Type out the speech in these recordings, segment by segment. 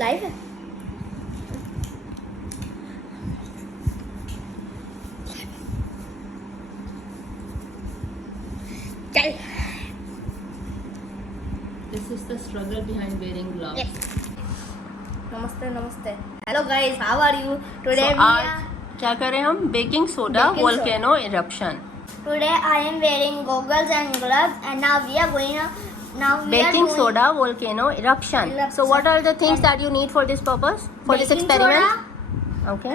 Live है। चल। This is the struggle behind wearing gloves. Yes. नमस्ते नमस्ते। Hello guys, how are you? Today आज क्या करें हम? Baking soda Baking volcano eruption. Today I am wearing goggles and gloves, and now we are going. Now we are Baking doing soda volcano eruption. So what are the things that you need for this purpose? For this baking experiment? soda, Okay.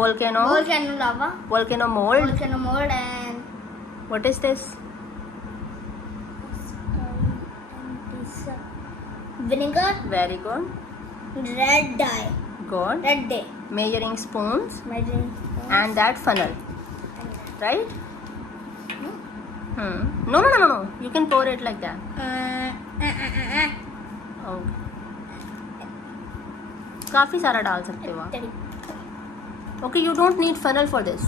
volcano Volcano. lava, Volcano mold. volcano mold, and What is this? vinegar, Very good. red dye, Good. red dye, Measuring spoons measuring and that funnel. Right? No. You can pour it like that. Okay. काफी सारा डाल सकते हो आप। Okay, you don't need funnel for this.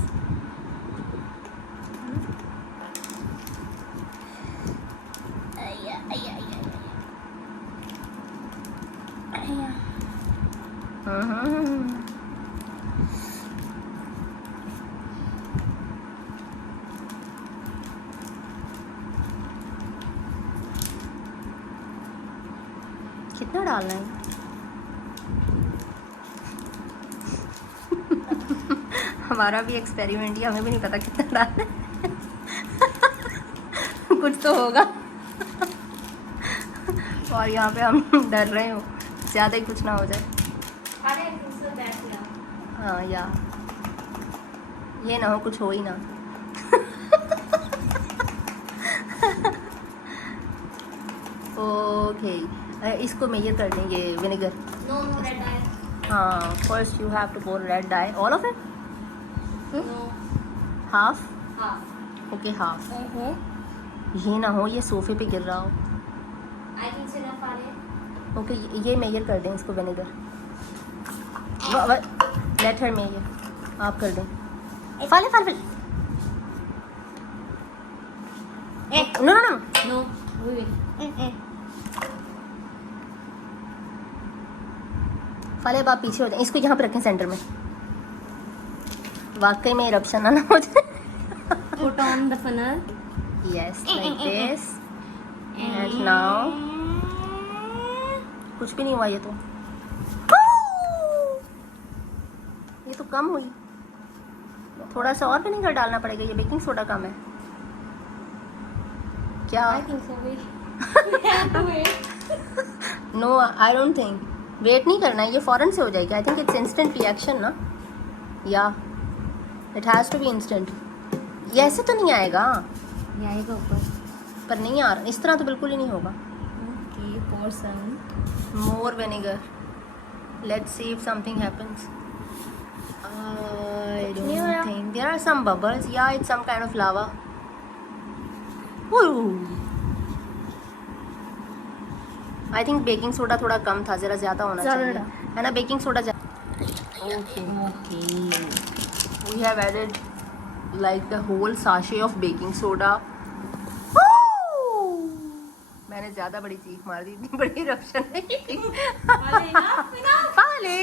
कितना डालना है? हमारा भी एक्सपेरिमेंट ही, हमें भी नहीं पता कितना डालना है। कुछ तो होगा। और यहाँ पे हम डर रहे हो ज़्यादा ही कुछ ना हो जाए। हाँ या ये ना हो, कुछ हो ही ना। ओके, इसको मेजर कर लेंगे विनेगर। no red dye. हाँ, first you have to pour red dye, all of it? No. Half? Half. Okay, half. ये ना हो ये सोफे पे गिर रहा हो। I think it's enough for it. Okay, ये मेजर कर दें इसको विनेगर। लेट हर मेजर, आप कर दें। फाले फाले no no no No. Wait. फाले, अब आप पीछे हो जाए, इसको यहाँ पे रखें सेंटर में। वाकई में इरप्शन ना हो जाए। Put on the funnel. Yes, like this and now कुछ भी नहीं हुआ। ये तो कम हुई। थोड़ा सा और विनेगर डालना पड़ेगा, ये बेकिंग सोडा कम है क्या? I think so. We have to wait. No, I don't think wait नहीं करना है, ये फौरन से हो जाएगी। I think it's instant reaction ना, या it has to be instant. ये ऐसे तो नहीं आएगा, ये आएगा ऊपर। पर नहीं आ रहा, इस तरह तो बिल्कुल ही नहीं होगा। Okay, pour some. More vinegar. Let's see if something happens. I don't think there are some bubbles. Yeah, it's some kind of lava. Woo! I think baking soda थोड़ा कम था, जरा ज़्यादा होना चाहिए, है ना? baking soda Okay. We have added like the whole sachet of baking soda. मैंने ज़्यादा बड़ी चीख मार दी, इतनी बड़ी रप्शन नहीं थी। फाले।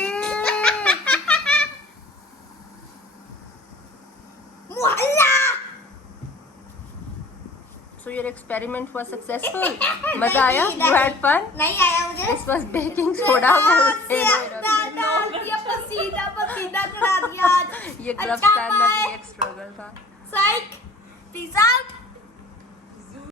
So your experiment was successful. मजा आया? You had fun? नहीं आया मुझे। This was baking soda volcano पसीना करा दिया। ये ग्लव्स पहनना भी एक स्ट्रगल था। Psych. Peace out.